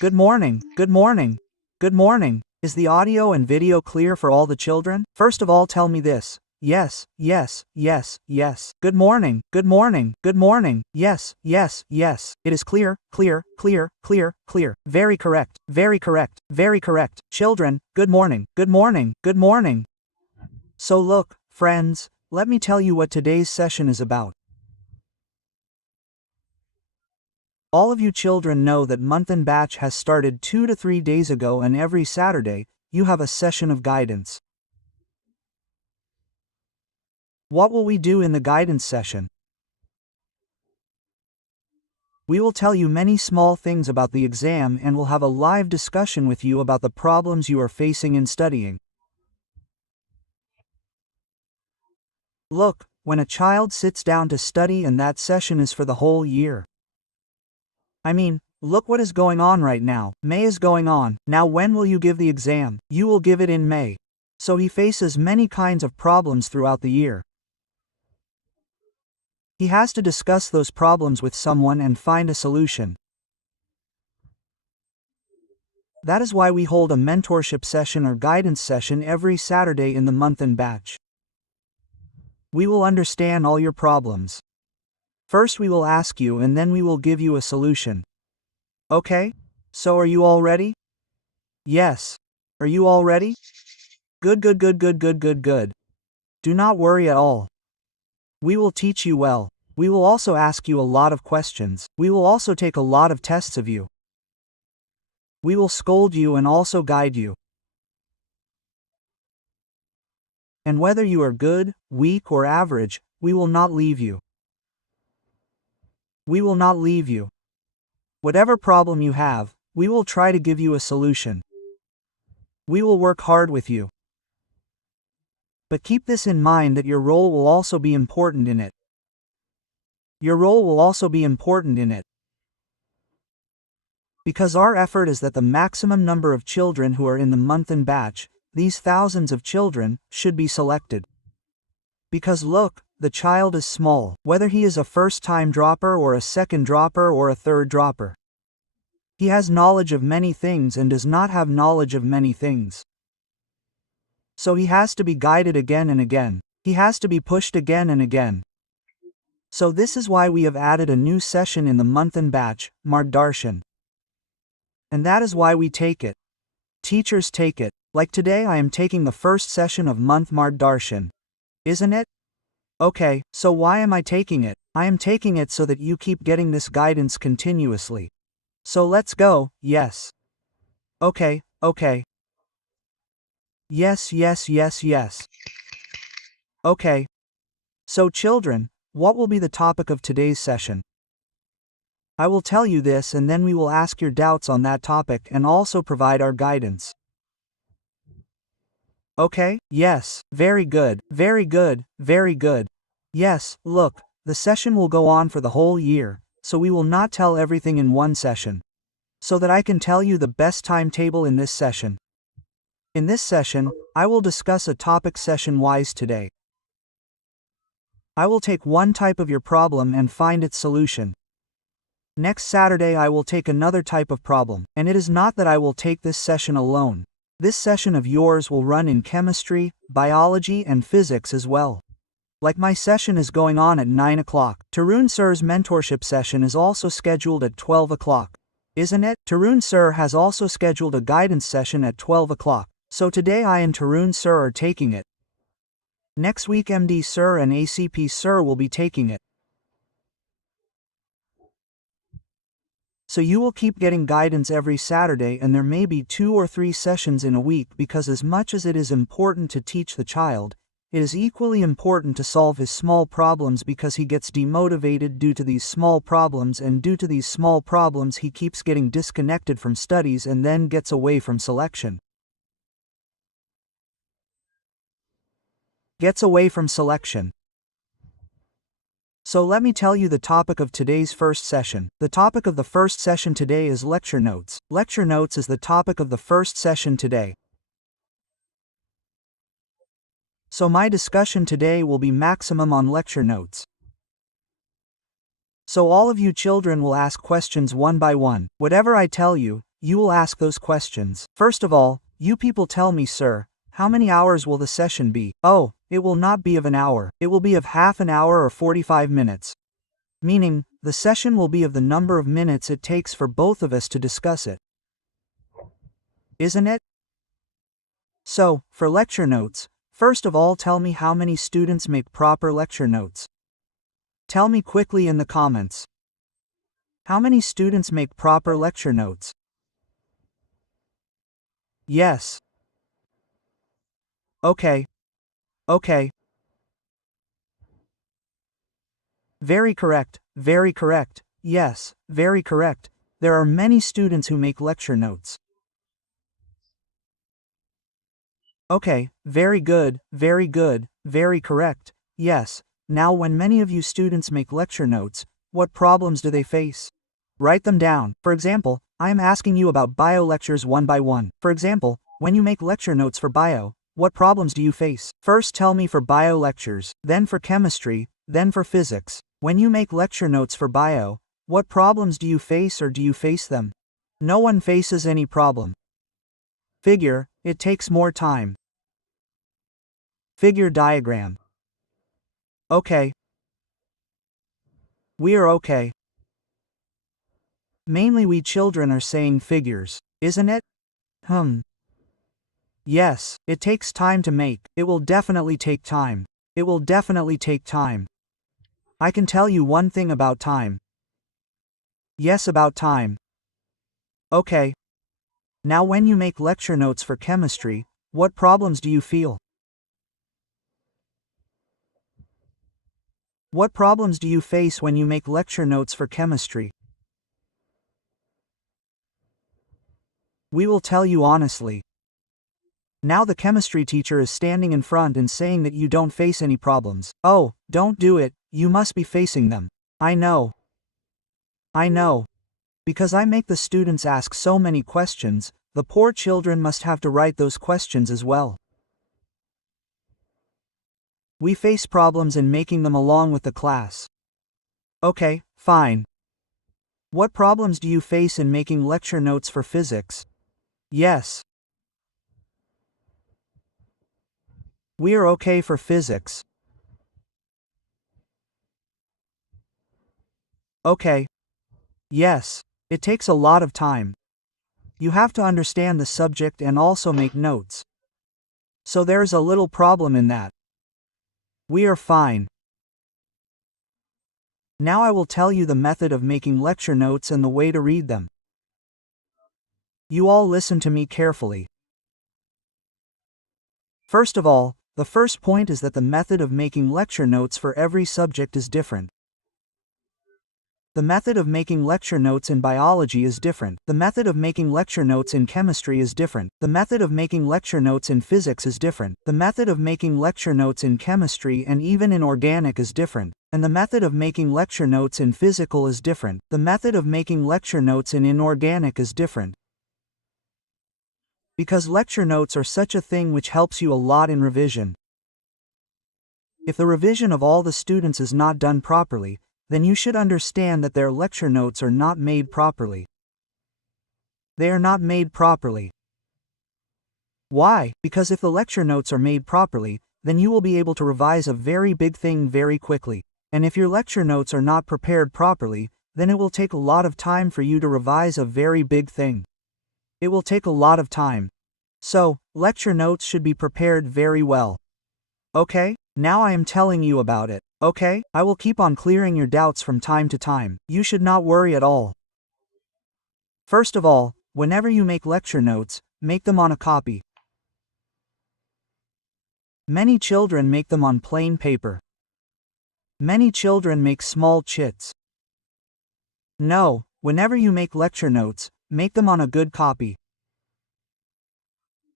Good morning, good morning, good morning. Is the audio and video clear for all the children? First of all, tell me this. Yes, yes, yes, yes. Good morning, good morning, good morning. Yes, yes, yes. It is clear, clear, clear, clear, clear. Very correct, very correct, very correct. Children, good morning, good morning, good morning. So look, friends, let me tell you what today's session is about. All of you children know that month-end batch has started 2 to 3 days ago, and every Saturday, you have a session of guidance. What will we do in the guidance session? We will tell you many small things about the exam and will have a live discussion with you about the problems you are facing in studying. Look, when a child sits down to study and that session is for the whole year. I mean, look what is going on right now. May is going on. Now when will you give the exam? You will give it in May. So he faces many kinds of problems throughout the year. He has to discuss those problems with someone and find a solution. That is why we hold a mentorship session or guidance session every Saturday in the month-end batch. We will understand all your problems. First we will ask you and then we will give you a solution. Okay? So are you all ready? Yes. Are you all ready? Good, good, good, good, good, good, good. Do not worry at all. We will teach you well. We will also ask you a lot of questions. We will also take a lot of tests of you. We will scold you and also guide you. And whether you are good, weak, or average, we will not leave you. We will not leave you. Whatever problem you have, we will try to give you a solution. We will work hard with you. But keep this in mind that your role will also be important in it. Your role will also be important in it. Because our effort is that the maximum number of children who are in the month-end batch, these thousands of children, should be selected. Because look, the child is small, whether he is a first-time dropper or a second dropper or a third dropper. He has knowledge of many things and does not have knowledge of many things. So he has to be guided again and again. He has to be pushed again and again. So this is why we have added a new session in the month-end batch, Margdarshan. And that is why we take it. Teachers take it. Like today I am taking the first session of month Margdarshan. Isn't it? Okay, so why am I taking it? I am taking it so that you keep getting this guidance continuously. So let's go, yes. Okay, okay. Yes, yes, yes, yes. Okay. So children, what will be the topic of today's session? I will tell you this and then we will ask your doubts on that topic and also provide our guidance. Okay, yes, very good, very good, very good. Yes, look, the session will go on for the whole year, so we will not tell everything in one session. So that I can tell you the best timetable in this session. In this session, I will discuss a topic session-wise today. I will take one type of your problem and find its solution. Next Saturday I will take another type of problem, and it is not that I will take this session alone. This session of yours will run in chemistry, biology and physics as well. Like my session is going on at 9 o'clock. Tarun Sir's mentorship session is also scheduled at 12 o'clock. Isn't it? Tarun Sir has also scheduled a guidance session at 12 o'clock. So today I and Tarun Sir are taking it. Next week MD Sir and ACP Sir will be taking it. So you will keep getting guidance every Saturday and there may be 2 or 3 sessions in a week because as much as it is important to teach the child, it is equally important to solve his small problems because he gets demotivated due to these small problems and due to these small problems he keeps getting disconnected from studies and then gets away from selection. Gets away from selection. So let me tell you the topic of today's first session. The topic of the first session today is lecture notes. Lecture notes is the topic of the first session today. So my discussion today will be maximum on lecture notes. So all of you children will ask questions one by one. Whatever I tell you, you will ask those questions. First of all, you people tell me, sir, how many hours will the session be? Oh, it will not be of an hour. It will be of half an hour or 45 minutes. Meaning, the session will be of the number of minutes it takes for both of us to discuss it. Isn't it? So, for lecture notes, first of all tell me how many students make proper lecture notes. Tell me quickly in the comments. How many students make proper lecture notes? Yes. Okay. Okay. Very correct, very correct. Yes, very correct. There are many students who make lecture notes. Okay, very good, very good, very correct. Yes. Now when many of you students make lecture notes, what problems do they face? Write them down. For example, I am asking you about bio lectures one by one. For example, when you make lecture notes for bio, what problems do you face? First tell me for bio lectures, then for chemistry, then for physics. When you make lecture notes for bio, what problems do you face or do you face them? No one faces any problem. Figure, it takes more time. Figure diagram. Okay. We are okay. Mainly we children are saying figures, isn't it? Yes, it takes time to make. It will definitely take time. It will definitely take time. I can tell you one thing about time. Yes, about time. Okay. Now when you make lecture notes for chemistry, what problems do you feel? What problems do you face when you make lecture notes for chemistry? We will tell you honestly. Now the chemistry teacher is standing in front and saying that you don't face any problems. Oh, don't do it, you must be facing them. I know. I know. Because I make the students ask so many questions, the poor children must have to write those questions as well. We face problems in making them along with the class. Okay, fine. What problems do you face in making lecture notes for physics? Yes. We are okay for physics. Okay. Yes. It takes a lot of time. You have to understand the subject and also make notes. So there's a little problem in that. We are fine. Now I will tell you the method of making lecture notes and the way to read them. You all listen to me carefully. First of all, the first point is that the method of making lecture notes for every subject is different. The method of making lecture notes in biology is different. The method of making lecture notes in chemistry is different. The method of making lecture notes in physics is different. The method of making lecture notes in chemistry and even in organic is different. And the method of making lecture notes in physical is different. The method of making lecture notes in inorganic is different. Because lecture notes are such a thing which helps you a lot in revision. If the revision of all the students is not done properly, then you should understand that their lecture notes are not made properly. They are not made properly. Why? Because if the lecture notes are made properly, then you will be able to revise a very big thing very quickly. And if your lecture notes are not prepared properly, then it will take a lot of time for you to revise a very big thing. It will take a lot of time. So, lecture notes should be prepared very well. Okay? Now I am telling you about it. Okay? I will keep on clearing your doubts from time to time. You should not worry at all. First of all, whenever you make lecture notes, make them on a copy. Many children make them on plain paper. Many children make small chits. No, whenever you make lecture notes, make them on a good copy.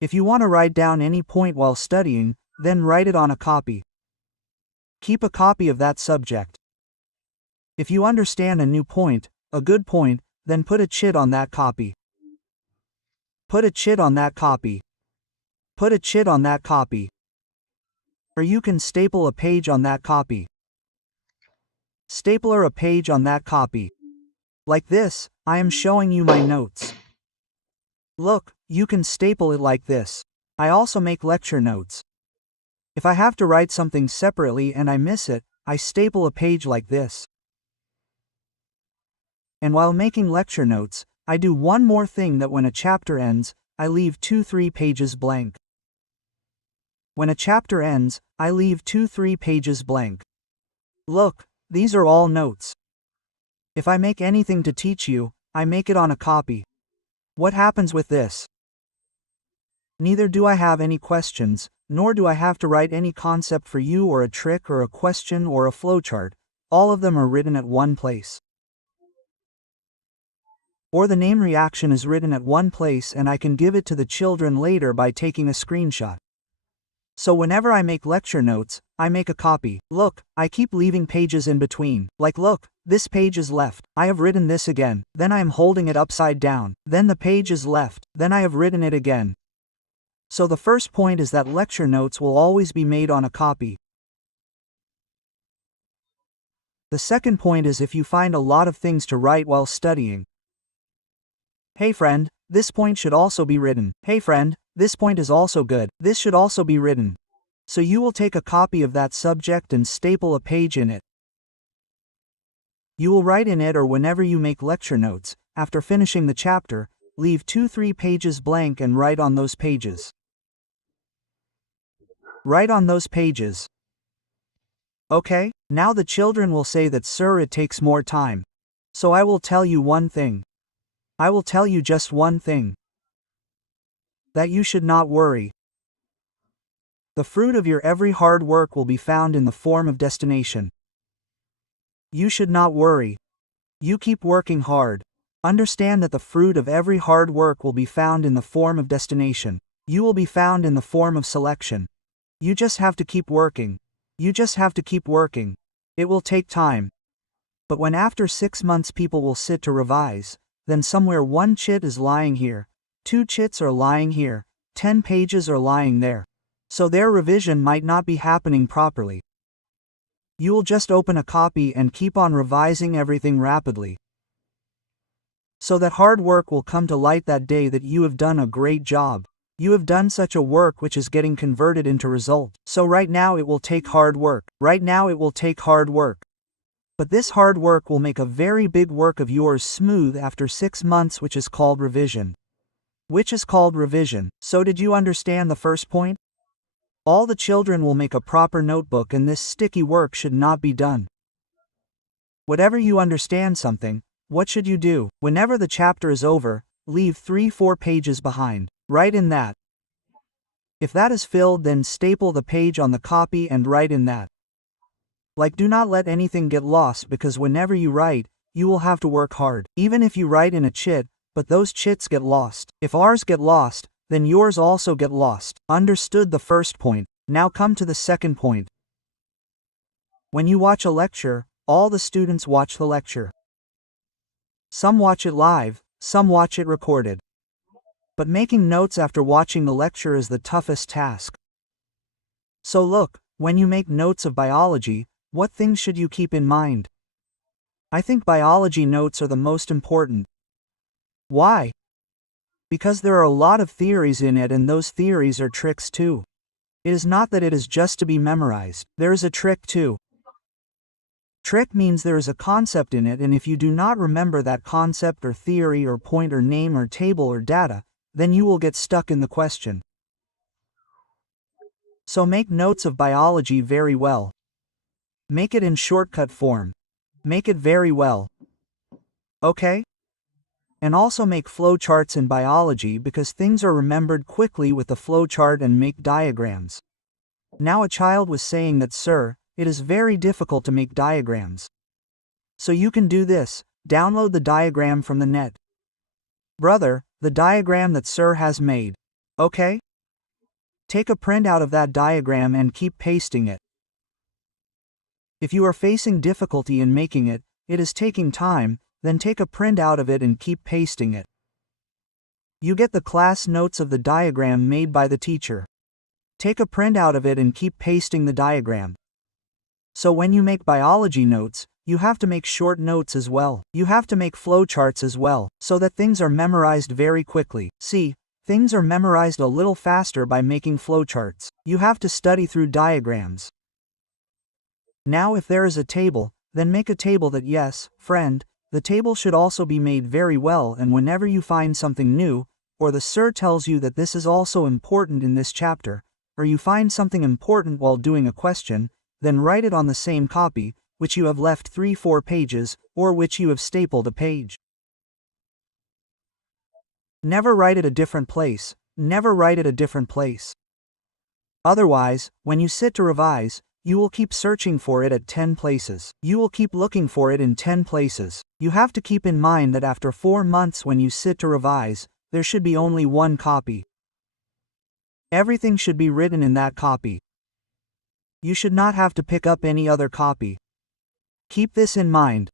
If you want to write down any point while studying, then write it on a copy. Keep a copy of that subject. If you understand a new point, a good point, then put a chit on that copy. Put a chit on that copy. Put a chit on that copy. Or you can staple a page on that copy. Stapler a page on that copy. Like this, I am showing you my notes. Look, you can staple it like this. I also make lecture notes. If I have to write something separately and I miss it, I staple a page like this. And while making lecture notes, I do one more thing, that when a chapter ends, I leave 2-3 pages blank. When a chapter ends, I leave 2-3 pages blank. Look, these are all notes. If I make anything to teach you, I make it on a copy. What happens with this? Neither do I have any questions, nor do I have to write any concept for you, or a trick or a question or a flowchart. All of them are written at one place. Or the name reaction is written at one place and I can give it to the children later by taking a screenshot. So whenever I make lecture notes, I make a copy. Look, I keep leaving pages in between. Like look, this page is left. I have written this again. Then I am holding it upside down. Then the page is left. Then I have written it again. So the first point is that lecture notes will always be made on a copy. The second point is if you find a lot of things to write while studying. Hey friend, this point should also be written. Hey friend, this point is also good. This should also be written. So you will take a copy of that subject and staple a page in it. You will write in it, or whenever you make lecture notes, after finishing the chapter, leave 2-3 pages blank and write on those pages. Write on those pages. Okay, now the children will say that sir, it takes more time. So I will tell you one thing. I will tell you just one thing. That you should not worry. The fruit of your every hard work will be found in the form of destination. You should not worry. You keep working hard. Understand that the fruit of every hard work will be found in the form of destination. You will be found in the form of selection. You just have to keep working. You just have to keep working. It will take time. But when after 6 months people will sit to revise, then somewhere 1 chit is lying here, 2 chits are lying here, 10 pages are lying there. So their revision might not be happening properly. You will just open a copy and keep on revising everything rapidly. So that hard work will come to light that day that you have done a great job. You have done such a work which is getting converted into result. So right now it will take hard work. Right now it will take hard work. But this hard work will make a very big work of yours smooth after 6 months, which is called revision. Which is called revision. So did you understand the first point? All the children will make a proper notebook and this sticky work should not be done. Whatever you understand something, what should you do? Whenever the chapter is over, leave 3-4 pages behind. Write in that. If that is filled, then staple the page on the copy and write in that. Like, do not let anything get lost, because whenever you write, you will have to work hard. Even if you write in a chit, but those chits get lost. If ours get lost, then yours also get lost. Understood the first point. Now come to the second point. When you watch a lecture, all the students watch the lecture. Some watch it live, some watch it recorded. But making notes after watching the lecture is the toughest task. So look, when you make notes of biology, what things should you keep in mind? I think biology notes are the most important. Why? Because there are a lot of theories in it, and those theories are tricks too. It is not that it is just to be memorized. There is a trick too. Trick means there is a concept in it, and if you do not remember that concept or theory or point or name or table or data, then you will get stuck in the question. So make notes of biology very well. Make it in shortcut form. Make it very well. Okay? And also make flowcharts in biology, because things are remembered quickly with the flowchart, and make diagrams. Now a child was saying that, sir, it is very difficult to make diagrams. So you can do this, download the diagram from the net. Brother, the diagram that sir has made. Okay? Take a printout of that diagram and keep pasting it. If you are facing difficulty in making it, it is taking time, then take a printout of it and keep pasting it. You get the class notes of the diagram made by the teacher. Take a printout of it and keep pasting the diagram. So when you make biology notes, You have to make short notes as well. You have to make flowcharts as well, so that things are memorized very quickly. See, things are memorized a little faster by making flowcharts. You have to study through diagrams. Now if there is a table, then make a table that yes, friend, the table should also be made very well, and whenever you find something new, or the sir tells you that this is also important in this chapter, or you find something important while doing a question, then write it on the same copy, which you have left 3-4 pages, or which you have stapled a page. Never write it a different place. Never write it a different place. Otherwise, when you sit to revise, you will keep searching for it at 10 places. You will keep looking for it in 10 places. You have to keep in mind that after 4 months when you sit to revise, there should be only one copy. Everything should be written in that copy. You should not have to pick up any other copy. Keep this in mind.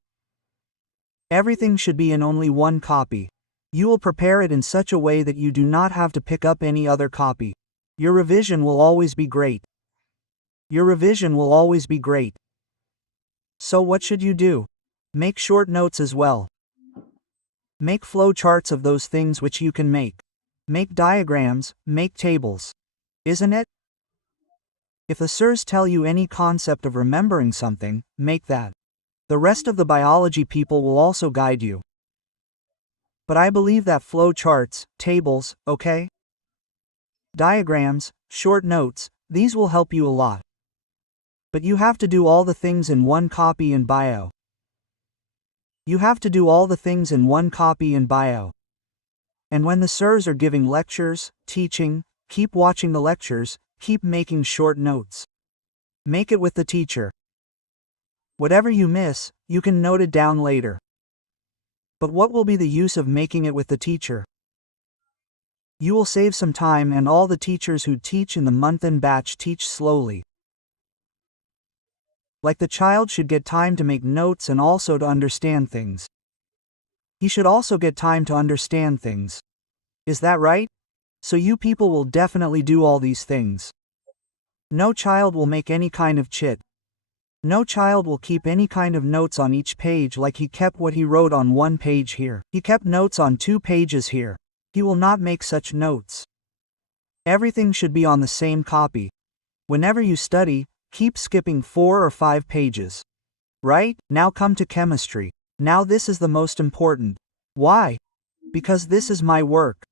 Everything should be in only one copy. You will prepare it in such a way that you do not have to pick up any other copy. Your revision will always be great. Your revision will always be great. So what should you do? Make short notes as well. Make flowcharts of those things which you can make. Make diagrams, make tables. Isn't it? If the sirs tell you any concept of remembering something, make that. The rest of the biology people will also guide you. But I believe that flowcharts, tables, okay? Diagrams, short notes, these will help you a lot. But you have to do all the things in one copy in bio. You have to do all the things in one copy in bio. And when the sirs are giving lectures, teaching, keep watching the lectures, keep making short notes. Make it with the teacher. Whatever you miss, you can note it down later. But what will be the use of making it with the teacher? You will save some time, and all the teachers who teach in the month-end batch teach slowly. Like the child should get time to make notes and also to understand things. He should also get time to understand things. Is that right? So you people will definitely do all these things. No child will make any kind of chit. No child will keep any kind of notes on each page like he kept what he wrote on one page here. He kept notes on 2 pages here. He will not make such notes. Everything should be on the same copy. Whenever you study, keep skipping 4 or 5 pages. Right? Now come to chemistry. Now this is the most important. Why? Because this is my work.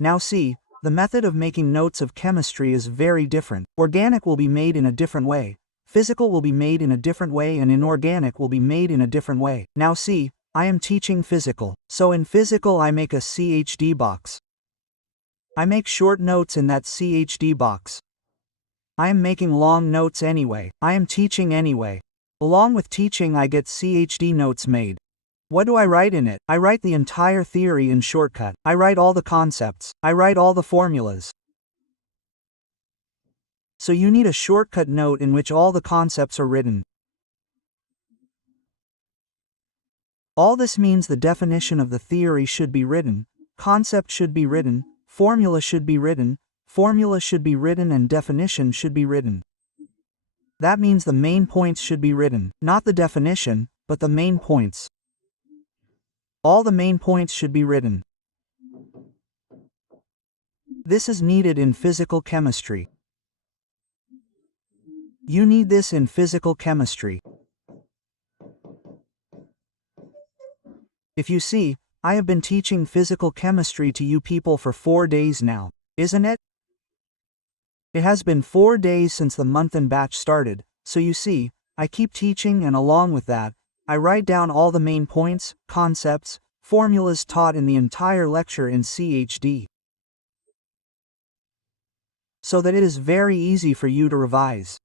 Now see, the method of making notes of chemistry is very different. Organic will be made in a different way. Physical will be made in a different way, and inorganic will be made in a different way. Now see, I am teaching physical. So in physical I make a CHD box. I make short notes in that CHD box. I am making long notes anyway. I am teaching anyway. Along with teaching I get CHD notes made. What do I write in it? I write the entire theory in shortcut. I write all the concepts. I write all the formulas. So you need a shortcut note in which all the concepts are written. All this means the definition of the theory should be written, concept should be written, formula should be written, and definition should be written. That means the main points should be written, not the definition, but the main points. All the main points should be written. This is needed in physical chemistry. You need this in physical chemistry. If you see, I have been teaching physical chemistry to you people for 4 days now, isn't it? It has been 4 days since the month-end batch started, so you see, I keep teaching, and along with that, I write down all the main points, concepts, formulas taught in the entire lecture in CHD. So that it is very easy for you to revise.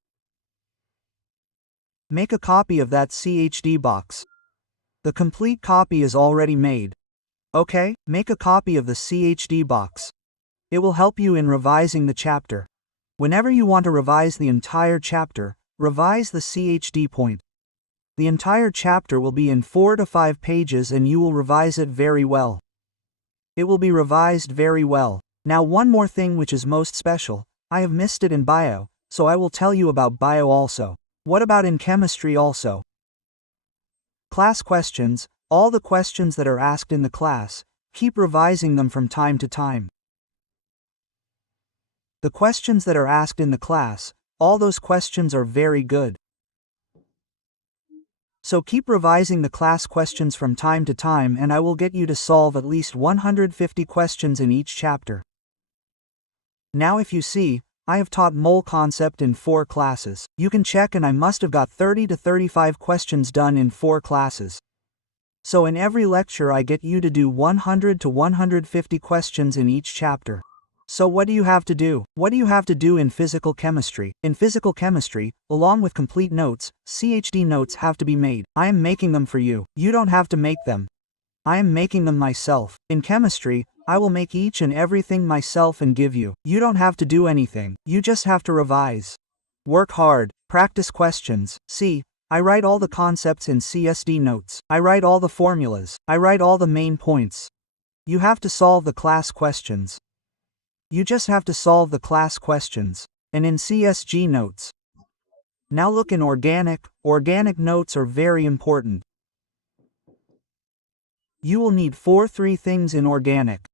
Make a copy of that CHD box. The complete copy is already made. Okay, make a copy of the CHD box. It will help you in revising the chapter. Whenever you want to revise the entire chapter, revise the CHD point. The entire chapter will be in 4 to 5 pages and you will revise it very well. It will be revised very well. Now one more thing which is most special, I have missed it in bio, so I will tell you about bio also. What about in chemistry also? Class questions, all the questions that are asked in the class, keep revising them from time to time. The questions that are asked in the class, all those questions are very good. So keep revising the class questions from time to time, and I will get you to solve at least 150 questions in each chapter. Now if you see, I have taught mole concept in 4 classes. You can check, and I must have got 30 to 35 questions done in 4 classes. So in every lecture I get you to do 100 to 150 questions in each chapter. So what do you have to do? What do you have to do in physical chemistry? In physical chemistry, along with complete notes, CHD notes have to be made. I am making them for you. You don't have to make them. I am making them myself. In chemistry, I will make each and everything myself and give you. You don't have to do anything. You just have to revise. Work hard. Practice questions. See, I write all the concepts in CSD notes. I write all the formulas. I write all the main points. You have to solve the class questions. You just have to solve the class questions. And in CSG notes. Now look, in organic notes are very important. You will need 3 things in organic.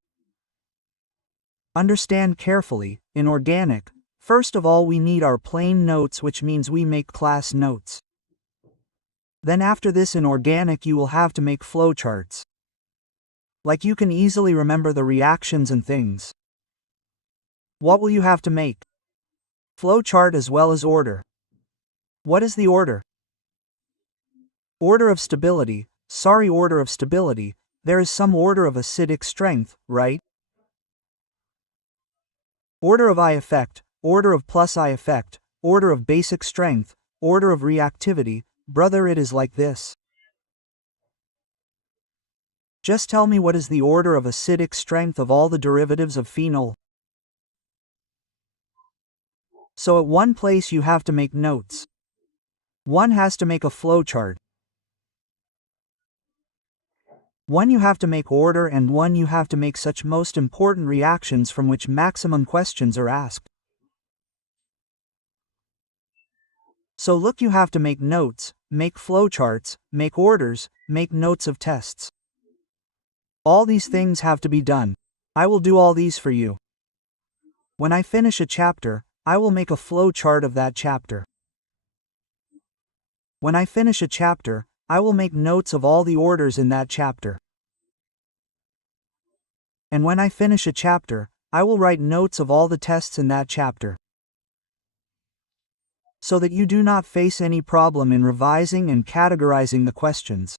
Understand carefully. In organic, first of all we need our plain notes, which means we make class notes. Then after this, in organic you will have to make flowcharts. Like you can easily remember the reactions and things. What will you have to make? Flowchart as well as order. What is the order? Order of stability. Order of stability. There is some order of acidic strength, right? Order of I effect, order of plus I effect, order of basic strength, order of reactivity. Brother, it is like this. Just tell me, what is the order of acidic strength of all the derivatives of phenol? So at one place you have to make notes. One has to make a flowchart. One you have to make order, and one you have to make such most important reactions from which maximum questions are asked. So look, you have to make notes, make flowcharts, make orders, make notes of tests. All these things have to be done. I will do all these for you. When I finish a chapter, I will make a flowchart of that chapter. When I finish a chapter, I will make notes of all the orders in that chapter. And when I finish a chapter, I will write notes of all the tests in that chapter. So that you do not face any problem in revising and categorizing the questions.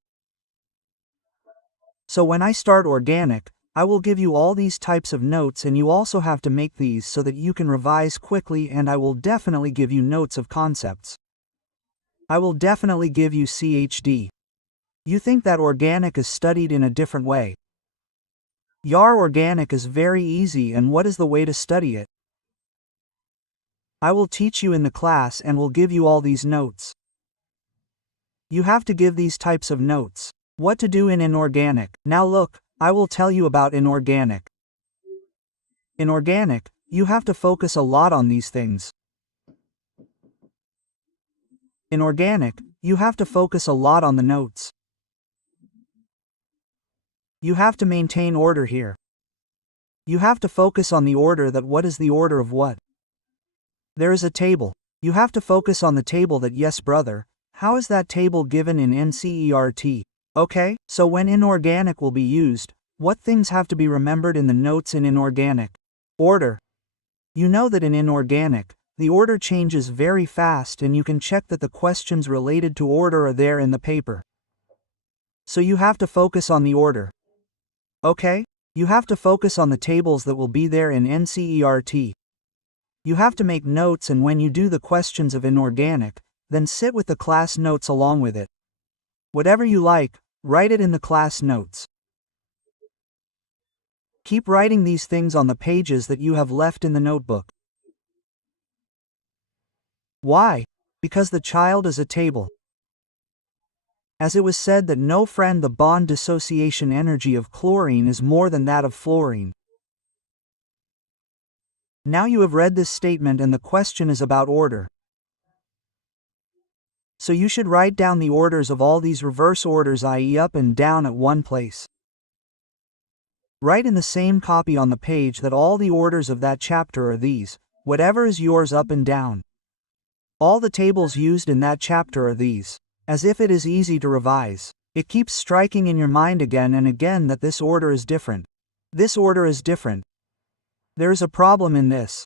So when I start organic, I will give you all these types of notes, and you also have to make these so that you can revise quickly, and I will definitely give you notes of concepts. I will definitely give you CHD. You think that organic is studied in a different way. Your organic is very easy, and what is the way to study it? I will teach you in the class and will give you all these notes. You have to give these types of notes. What to do in inorganic. Now look, I will tell you about inorganic. In organic, you have to focus a lot on these things. In organic, you have to focus a lot on the notes. You have to maintain order here. You have to focus on the order. That what is the order of what? There is a table. You have to focus on the table. That yes, brother, how is that table given in NCERT? Okay, so when inorganic will be used, what things have to be remembered in the notes in inorganic? Order. You know that in inorganic, the order changes very fast, and you can check that the questions related to order are there in the paper. So you have to focus on the order. Okay? You have to focus on the tables that will be there in NCERT. You have to make notes, and when you do the questions of inorganic, then sit with the class notes along with it. Whatever you like, write it in the class notes. Keep writing these things on the pages that you have left in the notebook. Why? Because the child is a table. As it was said that no friend, the bond dissociation energy of chlorine is more than that of fluorine. Now you have read this statement, and the question is about order. So you should write down the orders of all these reverse orders, i.e. up and down, at one place. Write in the same copy on the page that all the orders of that chapter are these, whatever is yours up and down. All the tables used in that chapter are these, as if it is easy to revise. It keeps striking in your mind again and again that this order is different. This order is different. There is a problem in this.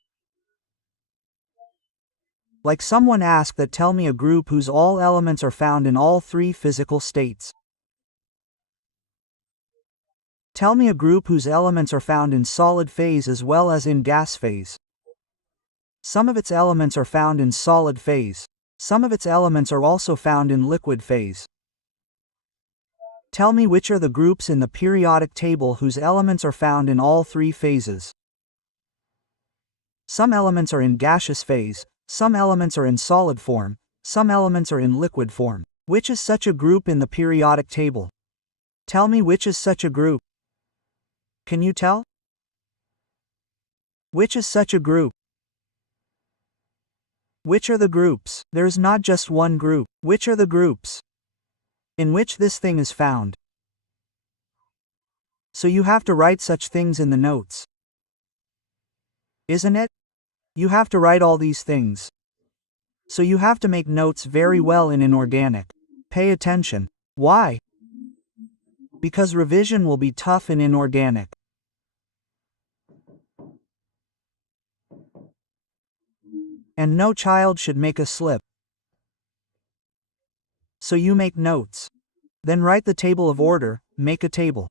Like someone asked that, tell me a group whose all elements are found in all three physical states. Tell me a group whose elements are found in solid phase as well as in gas phase. Some of its elements are found in solid phase. Some of its elements are also found in liquid phase. Tell me which are the groups in the periodic table whose elements are found in all three phases. Some elements are in gaseous phase, some elements are in solid form, some elements are in liquid form. Which is such a group in the periodic table? Tell me which is such a group. Can you tell? Which is such a group? Which are the groups? There is not just one group. Which are the groups in which this thing is found? So you have to write such things in the notes. Isn't it? You have to write all these things. So you have to make notes very well in inorganic. Pay attention. Why? Because revision will be tough in inorganic. And no child should make a slip. So you make notes. Then write the table of order, make a table.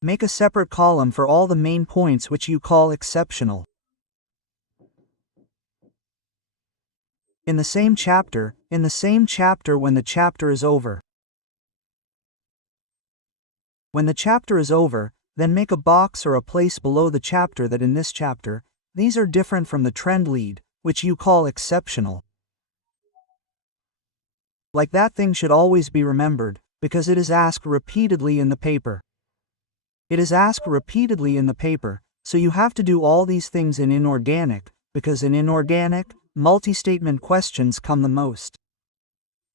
Make a separate column for all the main points which you call exceptional. In the same chapter when the chapter is over. When the chapter is over, then make a box or a place below the chapter that in this chapter, these are different from the trend lead, which you call exceptional. Like that thing should always be remembered, because it is asked repeatedly in the paper. It is asked repeatedly in the paper, so you have to do all these things in inorganic, because in inorganic, multi-statement questions come the most.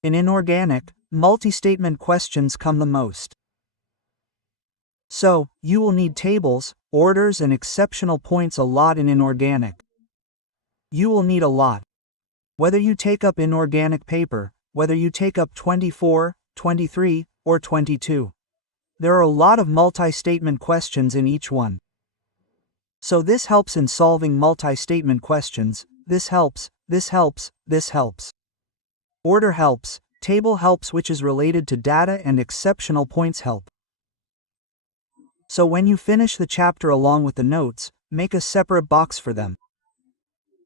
In inorganic, multi-statement questions come the most. So, you will need tables, orders and exceptional points a lot in inorganic. You will need a lot. Whether you take up inorganic paper, whether you take up 24, 23, or 22. There are a lot of multi-statement questions in each one. So this helps in solving multi-statement questions, this helps, this helps, this helps. Order helps, table helps, which is related to data, and exceptional points help. So when you finish the chapter along with the notes, make a separate box for them.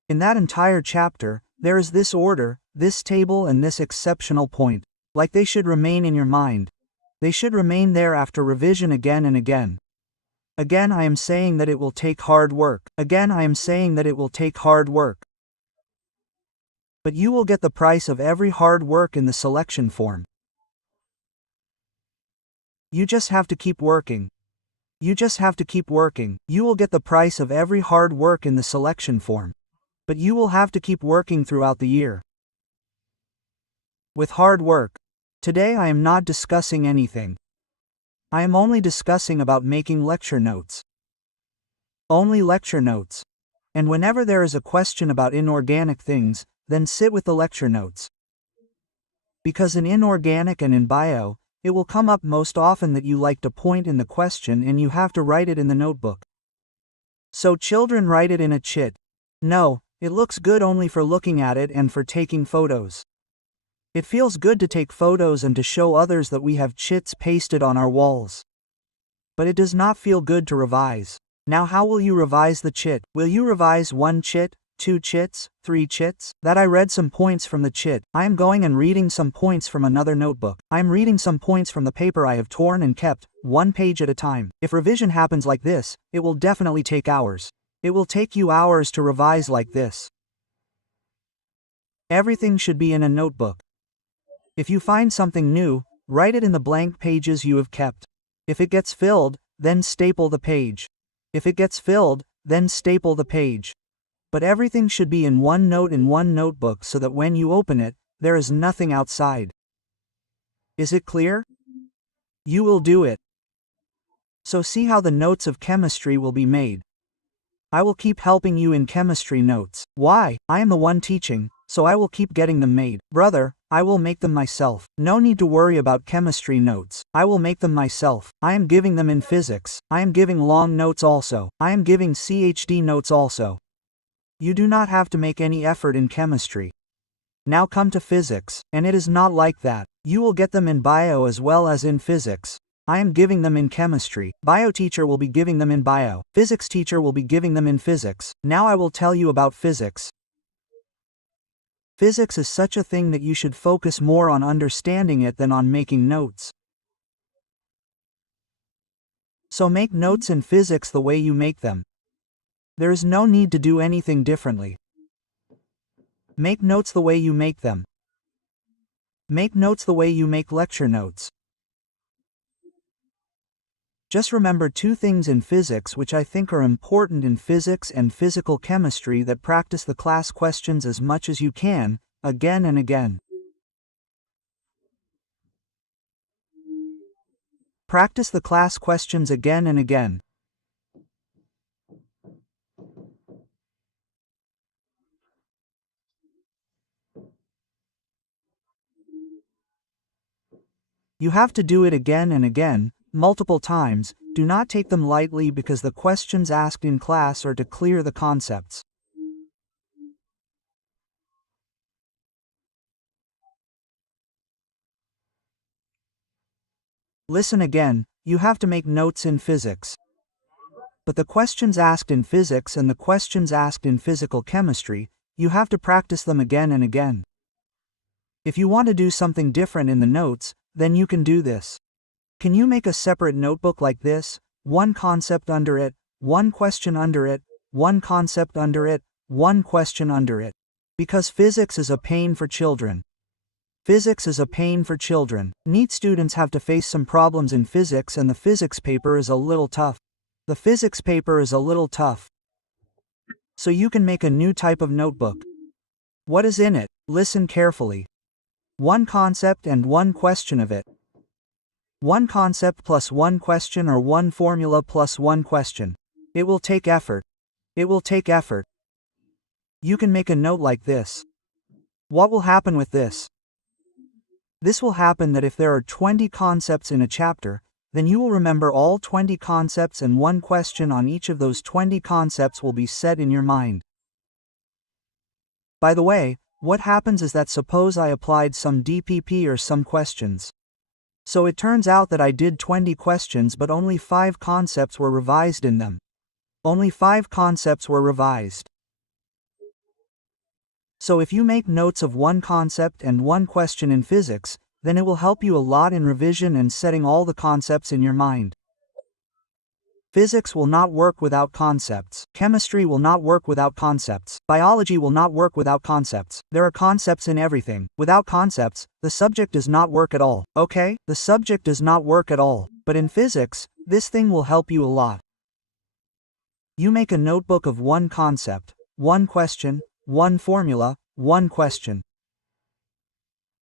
In that entire chapter, there is this order, this table and this exceptional point. Like they should remain in your mind. They should remain there after revision again and again. Again I am saying that it will take hard work. Again I am saying that it will take hard work. But you will get the price of every hard work in the selection form. You just have to keep working. You just have to keep working. You will get the price of every hard work in the selection form. But you will have to keep working throughout the year. With hard work. Today I am not discussing anything. I am only discussing about making lecture notes. Only lecture notes. And whenever there is a question about inorganic things, then sit with the lecture notes. Because in inorganic and in bio, it will come up most often that you liked a point in the question and you have to write it in the notebook. So children, write it in a chit. No, it looks good only for looking at it and for taking photos. It feels good to take photos and to show others that we have chits pasted on our walls. But it does not feel good to revise. Now how will you revise the chit? Will you revise 1 chit, 2 chits, 3 chits? That I read some points from the chit. I am going and reading some points from another notebook. I am reading some points from the paper I have torn and kept, 1 page at a time. If revision happens like this, it will definitely take hours. It will take you hours to revise like this. Everything should be in a notebook. If you find something new, write it in the blank pages you have kept. If it gets filled, then staple the page. If it gets filled, then staple the page. But everything should be in one note in one notebook so that when you open it, there is nothing outside. Is it clear? You will do it. So see how the notes of chemistry will be made. I will keep helping you in chemistry notes. Why? I am the one teaching, so I will keep getting them made. Brother, I will make them myself. No need to worry about chemistry notes. I will make them myself. I am giving them in physics. I am giving long notes also. I am giving CHD notes also. You do not have to make any effort in chemistry. Now come to physics, and it is not like that. You will get them in bio as well as in physics. I am giving them in chemistry. Bio teacher will be giving them in bio. Physics teacher will be giving them in physics. Now I will tell you about physics. Physics is such a thing that you should focus more on understanding it than on making notes. So make notes in physics the way you make them. There is no need to do anything differently. Make notes the way you make them. Make notes the way you make lecture notes. Just remember two things in physics which I think are important in physics and physical chemistry: that practice the class questions as much as you can, again and again. Practice the class questions again and again. You have to do it again and again, multiple times. Do not take them lightly because the questions asked in class are to clear the concepts. Listen again, you have to make notes in physics. But the questions asked in physics and the questions asked in physical chemistry, you have to practice them again and again. If you want to do something different in the notes, then you can do this. Can you make a separate notebook like this? One concept under it, one question under it, one concept under it, one question under it. Because physics is a pain for children. Physics is a pain for children. NEET students have to face some problems in physics, and the physics paper is a little tough. The physics paper is a little tough. So you can make a new type of notebook. What is in it? Listen carefully. One concept and one question of it. One concept plus one question, or one formula plus one question. It will take effort. It will take effort. You can make a note like this. What will happen with this? This will happen that if there are 20 concepts in a chapter, then you will remember all 20 concepts, and one question on each of those 20 concepts will be set in your mind. By the way, what happens is that suppose I applied some DPP or some questions. So it turns out that I did 20 questions but only 5 concepts were revised in them. Only 5 concepts were revised. So if you make notes of one concept and one question in physics, then it will help you a lot in revision and setting all the concepts in your mind. Physics will not work without concepts. Chemistry will not work without concepts. Biology will not work without concepts. There are concepts in everything. Without concepts, the subject does not work at all. Okay? The subject does not work at all. But in physics, this thing will help you a lot. You make a notebook of one concept, one question, one formula, one question.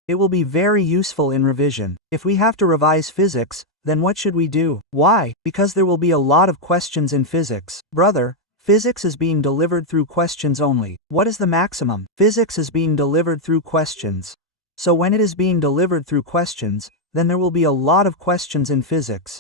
It will be very useful in revision. If we have to revise physics, then what should we do? Why? Because there will be a lot of questions in physics. Brother, physics is being delivered through questions only. What is the maximum? Physics is being delivered through questions. So when it is being delivered through questions, then there will be a lot of questions in physics.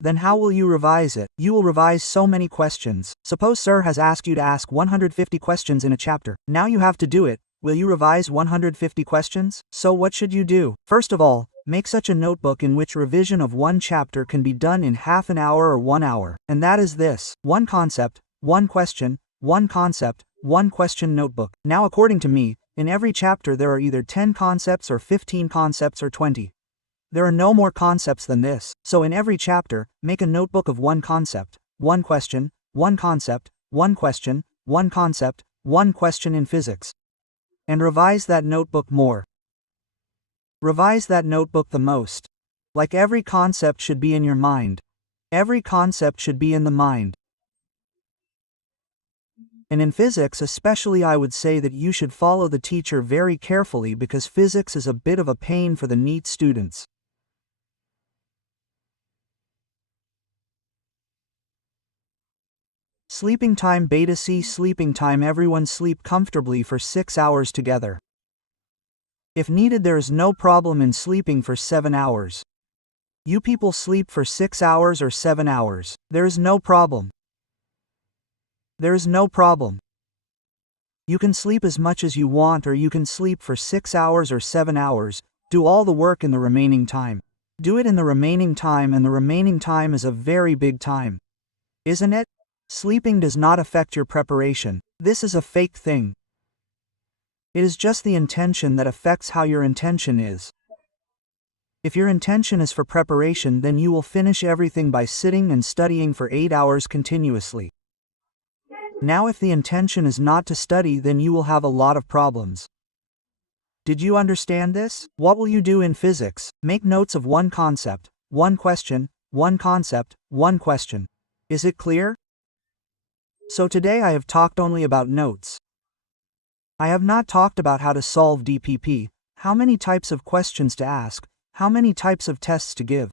Then how will you revise it? You will revise so many questions. Suppose sir has asked you to ask 150 questions in a chapter. Now you have to do it. Will you revise 150 questions? So what should you do? First of all, make such a notebook in which revision of one chapter can be done in half an hour or 1 hour. And that is this: one concept, one question, one concept, one question notebook. Now according to me, in every chapter there are either 10 concepts or 15 concepts or 20. There are no more concepts than this. So in every chapter, make a notebook of one concept, one question, one concept, one question, one concept, one question in physics. And revise that notebook more. Revise that notebook the most. Like every concept should be in your mind. Every concept should be in the mind. And in physics especially, I would say that you should follow the teacher very carefully because physics is a bit of a pain for the NEET students. Sleeping time beta C. Sleeping time. Everyone sleep comfortably for 6 hours together. If needed, there is no problem in sleeping for 7 hours. You people sleep for 6 hours or 7 hours. There is no problem. There is no problem. You can sleep as much as you want, or you can sleep for 6 hours or 7 hours. Do all the work in the remaining time. Do it in the remaining time, and the remaining time is a very big time. Isn't it? Sleeping does not affect your preparation. This is a fake thing. It is just the intention that affects how your intention is. If your intention is for preparation, then you will finish everything by sitting and studying for 8 hours continuously. Now if the intention is not to study, then you will have a lot of problems. Did you understand this? What will you do in physics? Make notes of one concept, one question, one concept, one question. Is it clear? So today I have talked only about notes. I have not talked about how to solve DPP, how many types of questions to ask, how many types of tests to give.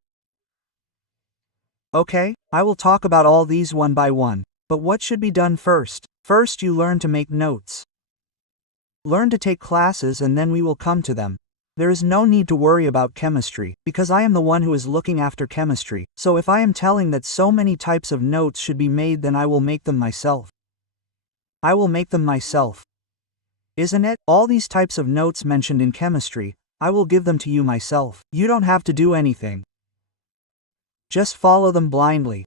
Okay, I will talk about all these one by one. But what should be done first? First, you learn to make notes. Learn to take classes, and then we will come to them. There is no need to worry about chemistry, because I am the one who is looking after chemistry. So if I am telling that so many types of notes should be made, then I will make them myself. I will make them myself. Isn't it? All these types of notes mentioned in chemistry, I will give them to you myself. You don't have to do anything. Just follow them blindly.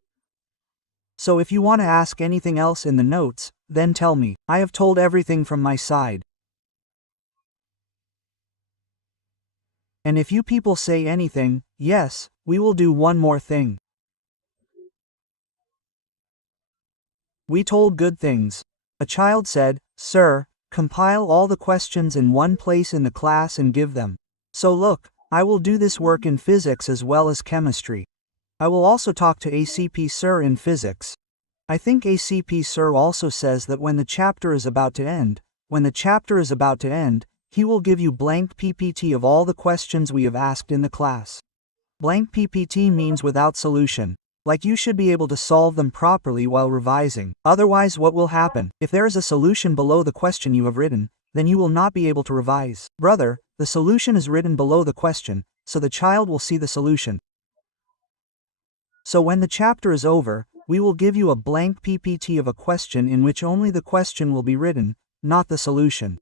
So if you want to ask anything else in the notes, then tell me. I have told everything from my side. And if you people say anything, yes, we will do one more thing. We told good things. A child said, "Sir, compile all the questions in one place in the class and give them." So look, I will do this work in physics as well as chemistry. I will also talk to ACP Sir in physics. I think ACP Sir also says that when the chapter is about to end, he will give you blank PPT of all the questions we have asked in the class. Blank PPT means without solution. Like you should be able to solve them properly while revising. Otherwise, what will happen? If there is a solution below the question you have written, then you will not be able to revise. Brother, the solution is written below the question, so the child will see the solution. So when the chapter is over, we will give you a blank PPT of a question in which only the question will be written, not the solution.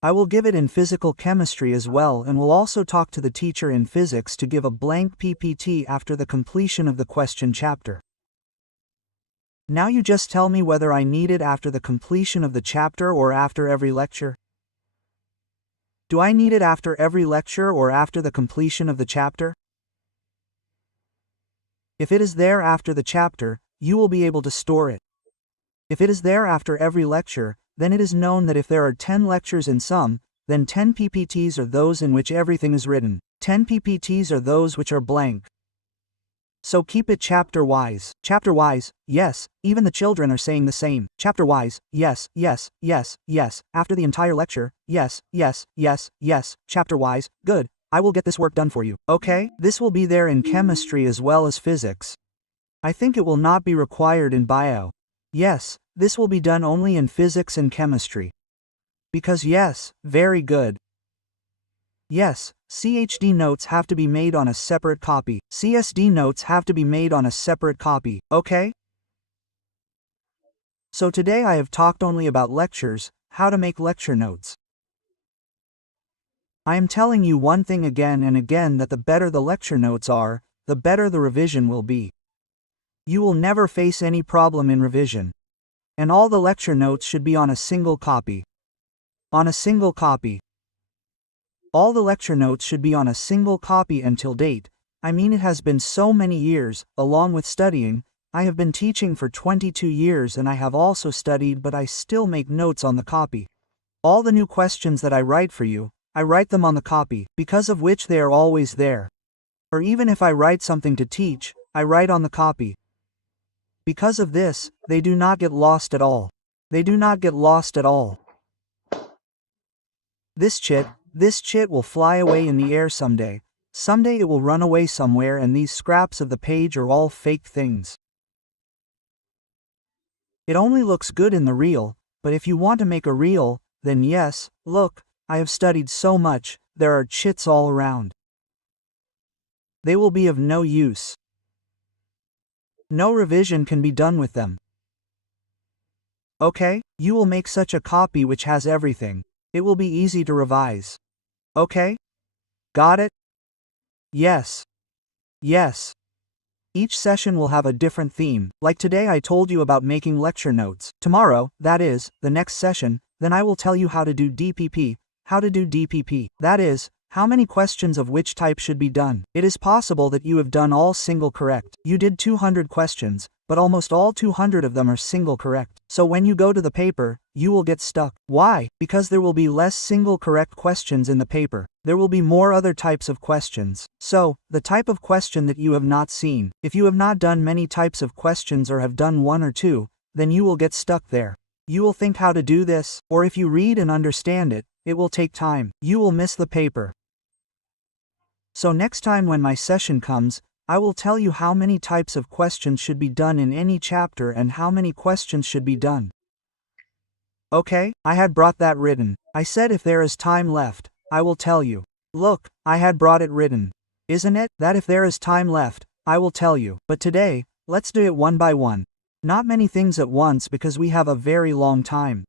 I will give it in physical chemistry as well, and will also talk to the teacher in physics to give a blank PPT after the completion of the question chapter. Now you just tell me whether I need it after the completion of the chapter or after every lecture. Do I need it after every lecture or after the completion of the chapter? If it is there after the chapter, you will be able to store it. If it is there after every lecture, then it is known that if there are 10 lectures in some, then 10 PPTs are those in which everything is written. 10 PPTs are those which are blank. So keep it chapter-wise. Chapter-wise, yes, even the children are saying the same. Chapter-wise, yes, yes, yes, yes. After the entire lecture, yes, yes, yes, yes. Chapter-wise, good. I will get this work done for you. Okay? This will be there in chemistry as well as physics. I think it will not be required in bio. Yes, this will be done only in physics and chemistry. Because yes, very good. Yes, CHD notes have to be made on a separate copy. CSD notes have to be made on a separate copy, okay? So today I have talked only about lectures, how to make lecture notes. I am telling you one thing again and again, that the better the lecture notes are, the better the revision will be. You will never face any problem in revision. And all the lecture notes should be on a single copy. On a single copy. All the lecture notes should be on a single copy until date. I mean, it has been so many years, along with studying. I have been teaching for 22 years and I have also studied, but I still make notes on the copy. All the new questions that I write for you, I write them on the copy, because of which they are always there. Or even if I write something to teach, I write on the copy. Because of this, they do not get lost at all. They do not get lost at all. This chit will fly away in the air someday. Someday it will run away somewhere, and these scraps of the page are all fake things. It only looks good in the reel, but if you want to make a reel, then yes, look, I have studied so much, there are chits all around. They will be of no use. No revision can be done with them. Okay, you will make such a copy which has everything. It will be easy to revise. Okay? Got it? Yes. Yes. Each session will have a different theme. Like today I told you about making lecture notes. Tomorrow, that is, the next session, then I will tell you how to do DPP. How to do DPP. That is, how many questions of which type should be done. It is possible that you have done all single correct. You did 200 questions, but almost all 200 of them are single correct. So when you go to the paper, you will get stuck. Why? Because there will be less single correct questions in the paper. There will be more other types of questions. So, the type of question that you have not seen. If you have not done many types of questions or have done one or two, then you will get stuck there. You will think how to do this, or if you read and understand it, it will take time. You will miss the paper. So next time when my session comes, I will tell you how many types of questions should be done in any chapter and how many questions should be done. Okay, I had brought that written. I said if there is time left, I will tell you. Look, I had brought it written. Isn't it, that if there is time left, I will tell you. But today, let's do it one by one. Not many things at once because we have a very long time.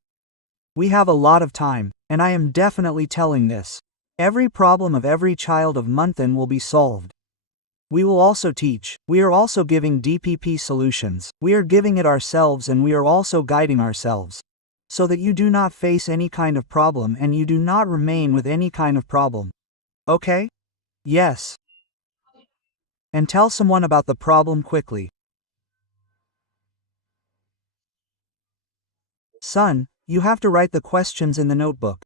We have a lot of time, and I am definitely telling this. Every problem of every child of Monthan will be solved. We will also teach. We are also giving DPP solutions. We are giving it ourselves and we are also guiding ourselves. So that you do not face any kind of problem and you do not remain with any kind of problem. Okay? Yes. And tell someone about the problem quickly. Son, you have to write the questions in the notebook.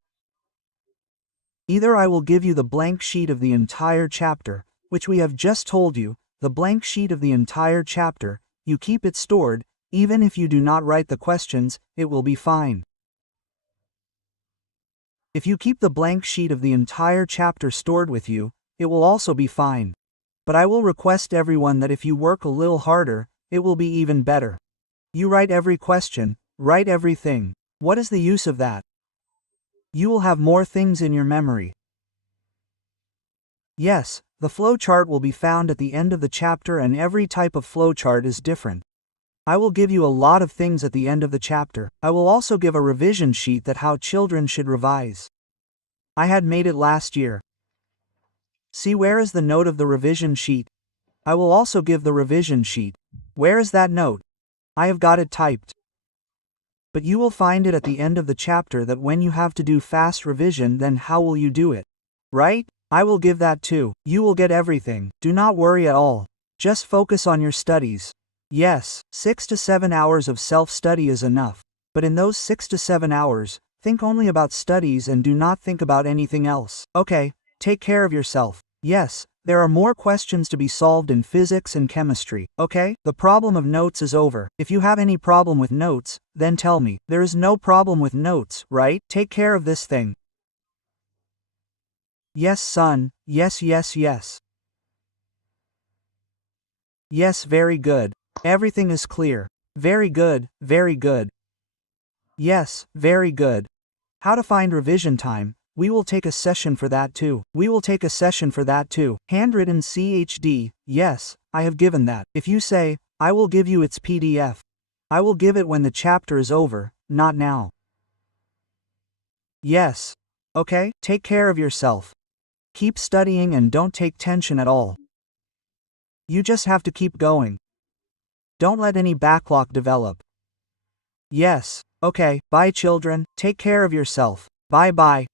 Either I will give you the blank sheet of the entire chapter, which we have just told you, the blank sheet of the entire chapter, you keep it stored, even if you do not write the questions, it will be fine. If you keep the blank sheet of the entire chapter stored with you, it will also be fine. But I will request everyone that if you work a little harder, it will be even better. You write every question, write everything. What is the use of that? You will have more things in your memory. Yes, the flowchart will be found at the end of the chapter and every type of flowchart is different. I will give you a lot of things at the end of the chapter. I will also give a revision sheet that how children should revise. I had made it last year. See, where is the note of the revision sheet? I will also give the revision sheet. Where is that note? I have got it typed. But you will find it at the end of the chapter that when you have to do fast revision, then how will you do it? Right? I will give that too. You will get everything. Do not worry at all. Just focus on your studies. Yes, 6 to 7 hours of self-study is enough. But in those 6 to 7 hours, think only about studies and do not think about anything else. Okay, take care of yourself. Yes, there are more questions to be solved in physics and chemistry. Okay, the problem of notes is over. If you have any problem with notes, then tell me. There is no problem with notes, right? Take care of this thing. Yes, son. Yes, yes, yes. Yes, very good. Everything is clear. Very good, very good. Yes, very good. How to find revision time? We will take a session for that too. We will take a session for that too. Handwritten CHD, yes, I have given that. If you say, I will give you its PDF. I will give it when the chapter is over, not now. Yes. Okay, take care of yourself. Keep studying and don't take tension at all. You just have to keep going. Don't let any backlog develop. Yes. Okay, bye children, take care of yourself. Bye bye.